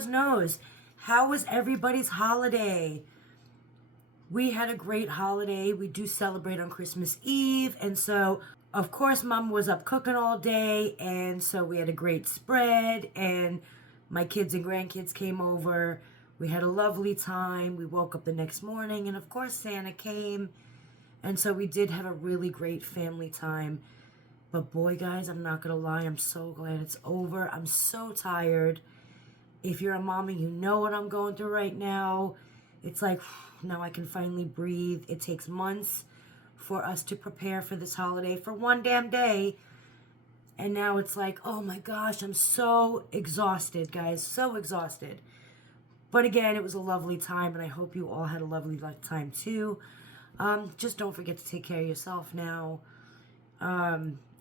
Claus knows. How was everybody's holiday? We had a great holiday. We do celebrate on Christmas Eve. And so, of course, Mom was up cooking all day. And so we had a great spread. And my kids and grandkids came over. We had a lovely time. We woke up the next morning. And, of course, Santa came. And so we did have a really great family time. But boy, guys, I'm not going to lie. I'm so glad it's over. I'm so tired. If you're a mom and you know what I'm going through right now, it's like, now I can finally breathe. It takes months for us to prepare for this holiday for one damn day. And now it's like, oh my gosh, I'm so exhausted, guys. So exhausted. But again, it was a lovely time, and I hope you all had a lovely time too. Just don't forget to take care of yourself now.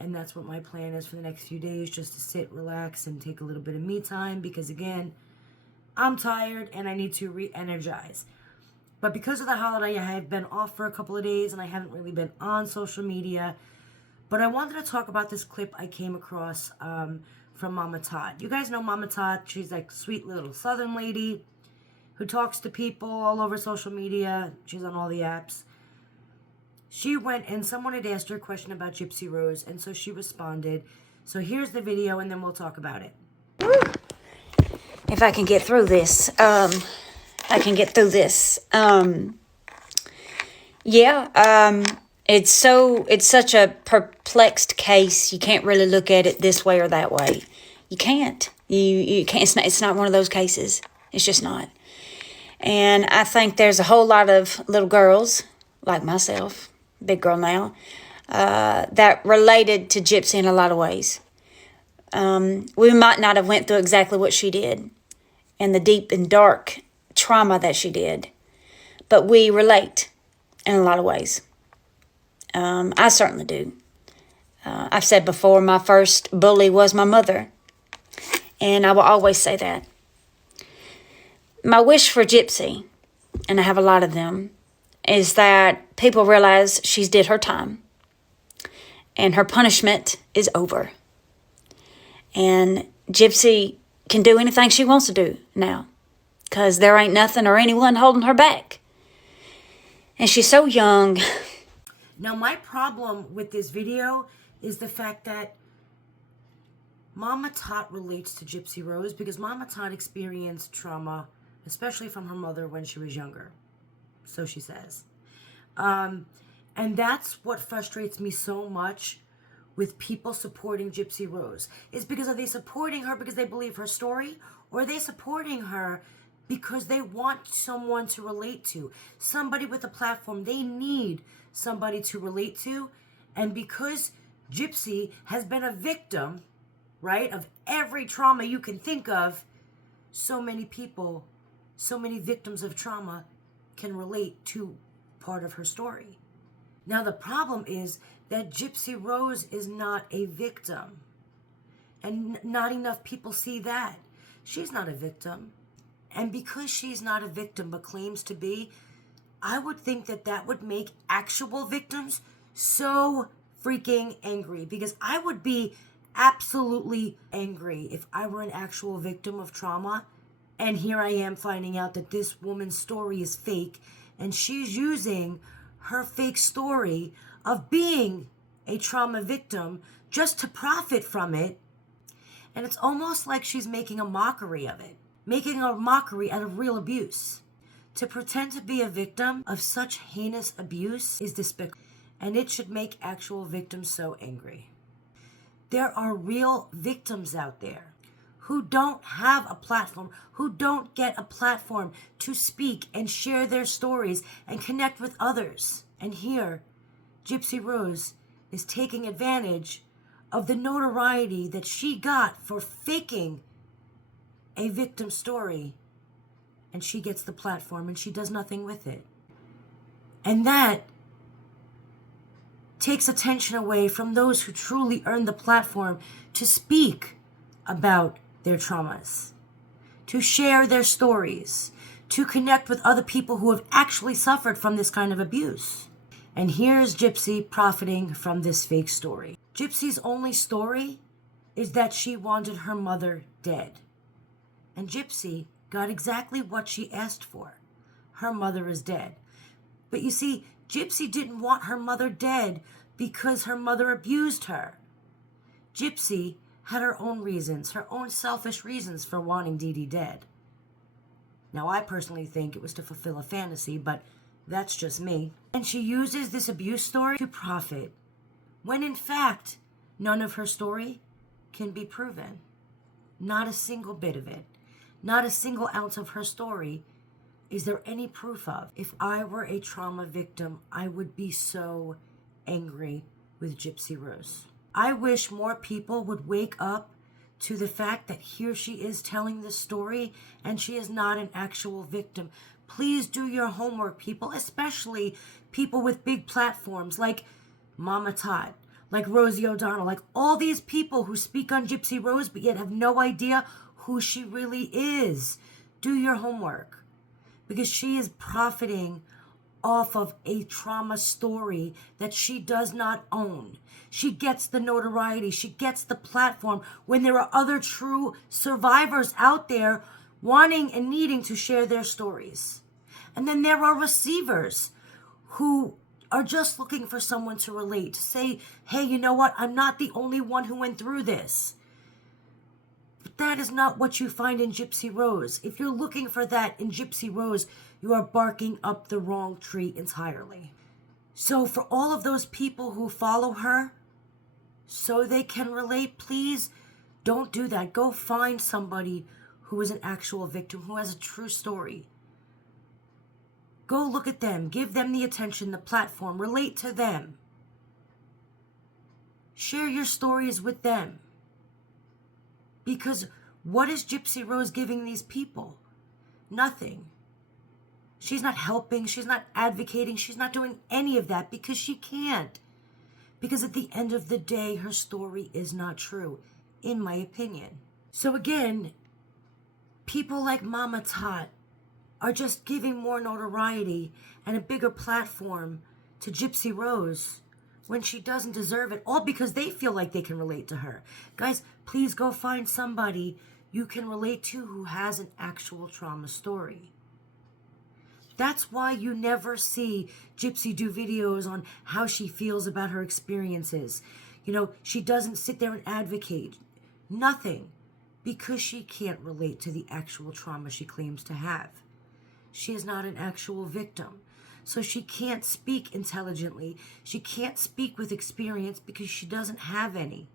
And that's what my plan is for the next few days, just to sit, relax, and take a little bit of me time. Because again, I'm tired and I need to re-energize. But because of the holiday, I have been off for a couple of days and I haven't really been on social media. But I wanted to talk about this clip I came across from Mama Todd. You guys know Mama Todd. She's like a sweet little Southern lady who talks to people all over social media. She's on all the apps. She went and someone had asked her a question about Gypsy Rose, and so she responded. So here's the video, and then we'll talk about it. If I can get through this, it's such a perplexed case. You can't really look at it this way or that way. You can't. You can't. It's not one of those cases. It's just not. And I think there's a whole lot of little girls like myself, big girl now, that related to Gypsy in a lot of ways. We might not have went through exactly what she did and the deep and dark trauma that she did, but we relate in a lot of ways. I certainly do. I've said before, my first bully was my mother, and I will always say that. My wish for Gypsy, and I have a lot of them, is that people realize she's did her time and her punishment is over. And Gypsy can do anything she wants to do now because there ain't nothing or anyone holding her back. And she's so young. Now, my problem with this video is the fact that Mama Tot relates to Gypsy Rose because Mama Tot experienced trauma, especially from her mother when she was younger. So she says. And that's what frustrates me so much with people supporting Gypsy Rose. Is because are they supporting her because they believe her story? Or are they supporting her because they want someone to relate to? Somebody with a platform. They need somebody to relate to. And because Gypsy has been a victim, right, of every trauma you can think of, so many people, so many victims of trauma can relate to part of her story. Now, the problem is that Gypsy Rose is not a victim. And not enough people see that. She's not a victim. And because she's not a victim but claims to be, I would think that that would make actual victims so freaking angry. Because I would be absolutely angry if I were an actual victim of trauma. And here I am finding out that this woman's story is fake. And she's using her fake story of being a trauma victim just to profit from it. And it's almost like she's making a mockery of it. Making a mockery out of real abuse. To pretend to be a victim of such heinous abuse is despicable. And it should make actual victims so angry. There are real victims out there who don't have a platform, who don't get a platform to speak and share their stories and connect with others. And here, Gypsy Rose is taking advantage of the notoriety that she got for faking a victim story. And she gets the platform and she does nothing with it. And that takes attention away from those who truly earn the platform to speak about their traumas, to share their stories, to connect with other people who have actually suffered from this kind of abuse. And here's Gypsy profiting from this fake story. Gypsy's only story is that she wanted her mother dead. And Gypsy got exactly what she asked for. Her mother is dead. But you see, Gypsy didn't want her mother dead because her mother abused her. Gypsy had her own reasons, her own selfish reasons for wanting Dee Dee dead. Now, I personally think it was to fulfill a fantasy, but that's just me. And she uses this abuse story to profit, when in fact, none of her story can be proven. Not a single bit of it. Not a single ounce of her story is there any proof of. If I were a trauma victim, I would be so angry with Gypsy Rose. I wish more people would wake up to the fact that here she is telling this story and she is not an actual victim. Please do your homework, people, especially people with big platforms like Mama Todd, like Rosie O'Donnell, like all these people who speak on Gypsy Rose but yet have no idea who she really is. Do your homework, because she is profiting off of a trauma story that she does not own. She gets the notoriety, she gets the platform when there are other true survivors out there wanting and needing to share their stories. And then there are receivers who are just looking for someone to relate, to say, hey, you know what? I'm not the only one who went through this. But that is not what you find in Gypsy Rose. If you're looking for that in Gypsy Rose, you are barking up the wrong tree entirely. So for all of those people who follow her so they can relate, please don't do that. Go find somebody who is an actual victim, who has a true story. Go look at them. Give them the attention, the platform. Relate to them. Share your stories with them. Because what is Gypsy Rose giving these people? Nothing. She's not helping. She's not advocating. She's not doing any of that because she can't. Because at the end of the day, her story is not true, in my opinion. So again, people like Mama Tot are just giving more notoriety and a bigger platform to Gypsy Rose when she doesn't deserve it, all because they feel like they can relate to her. Guys, please go find somebody you can relate to who has an actual trauma story. That's why you never see Gypsy do videos on how she feels about her experiences. You know, she doesn't sit there and advocate. Nothing. Because she can't relate to the actual trauma she claims to have. She is not an actual victim. So she can't speak intelligently. She can't speak with experience because she doesn't have any.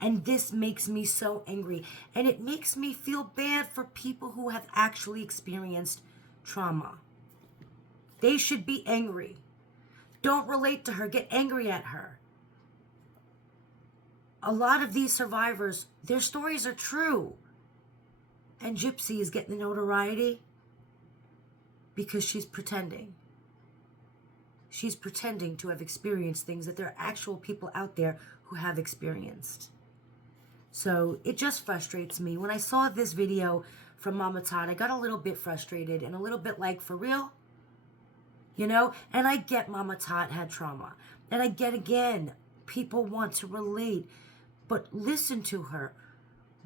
And this makes me so angry. And it makes me feel bad for people who have actually experienced trauma. They should be angry. Don't relate to her. Get angry at her. A lot of these survivors, their stories are true. And Gypsy is getting the notoriety because she's pretending. She's pretending to have experienced things that there are actual people out there who have experienced. So it just frustrates me. When I saw this video from Mama Todd, I got a little bit frustrated and a little bit like, for real? You know? And I get Mama Todd had trauma. And I get, again, people want to relate. But listen to her.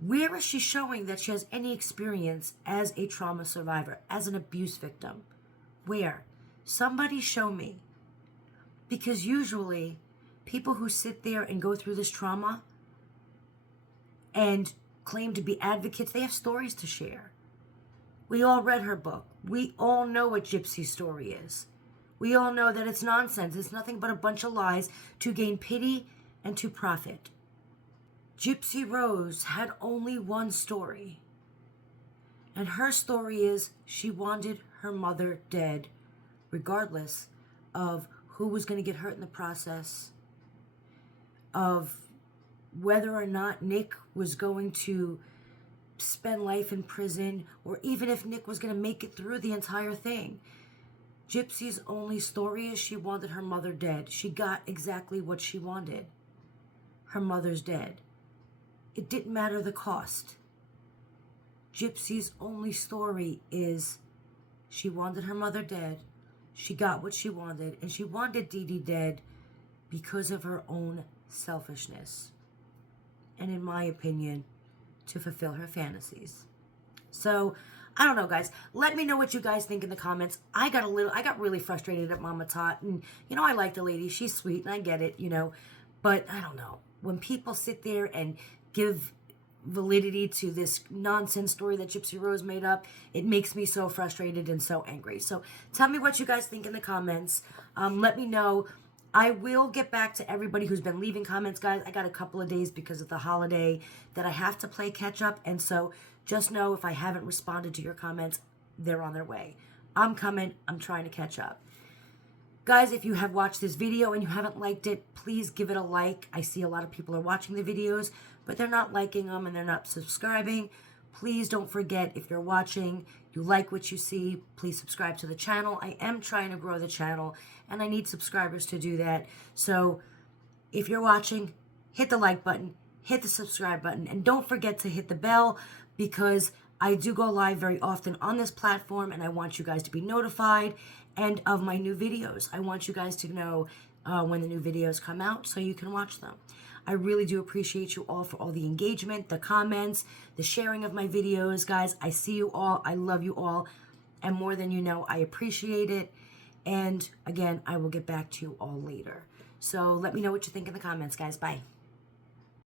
Where is she showing that she has any experience as a trauma survivor, as an abuse victim? Where? Somebody show me. Because usually, people who sit there and go through this trauma and claim to be advocates, they have stories to share. We all read her book. We all know what Gypsy's story is. We all know that it's nonsense. It's nothing but a bunch of lies to gain pity and to profit. Gypsy Rose had only one story. And her story is she wanted her mother dead, regardless of who was going to get hurt in the process, of whether or not Nick was going to spend life in prison, or even if Nick was going to make it through the entire thing. Gypsy's only story is she wanted her mother dead. She got exactly what she wanted. Her mother's dead. It didn't matter the cost. Gypsy's only story is she wanted her mother dead. She got what she wanted, and she wanted Dee Dee dead because of her own selfishness. And in my opinion, to fulfill her fantasies. So I don't know, guys. Let me know what you guys think in the comments. I got really frustrated at Mama Tot, and I like the lady. She's sweet, and I get it, but I don't know. When people sit there and give validity to this nonsense story that Gypsy Rose made up, it makes me so frustrated and so angry. So tell me what you guys think in the comments. Let me know. I will get back to everybody who's been leaving comments, guys. I got a couple of days because of the holiday that I have to play catch up, and so just know if I haven't responded to your comments, they're on their way. I'm coming. I'm trying to catch up. Guys, if you have watched this video and you haven't liked it, please give it a like. I see a lot of people are watching the videos, but they're not liking them and they're not subscribing. Please don't forget, if you're watching, you like what you see, please subscribe to the channel. I am trying to grow the channel, and I need subscribers to do that. So if you're watching, hit the like button, hit the subscribe button, and don't forget to hit the bell, because I do go live very often on this platform, and I want you guys to be notified and of my new videos. I want you guys to know when the new videos come out so you can watch them. I really do appreciate you all for all the engagement, the comments, the sharing of my videos. Guys, I see you all. I love you all. And more than you know, I appreciate it. And again, I will get back to you all later. So let me know what you think in the comments, guys. Bye.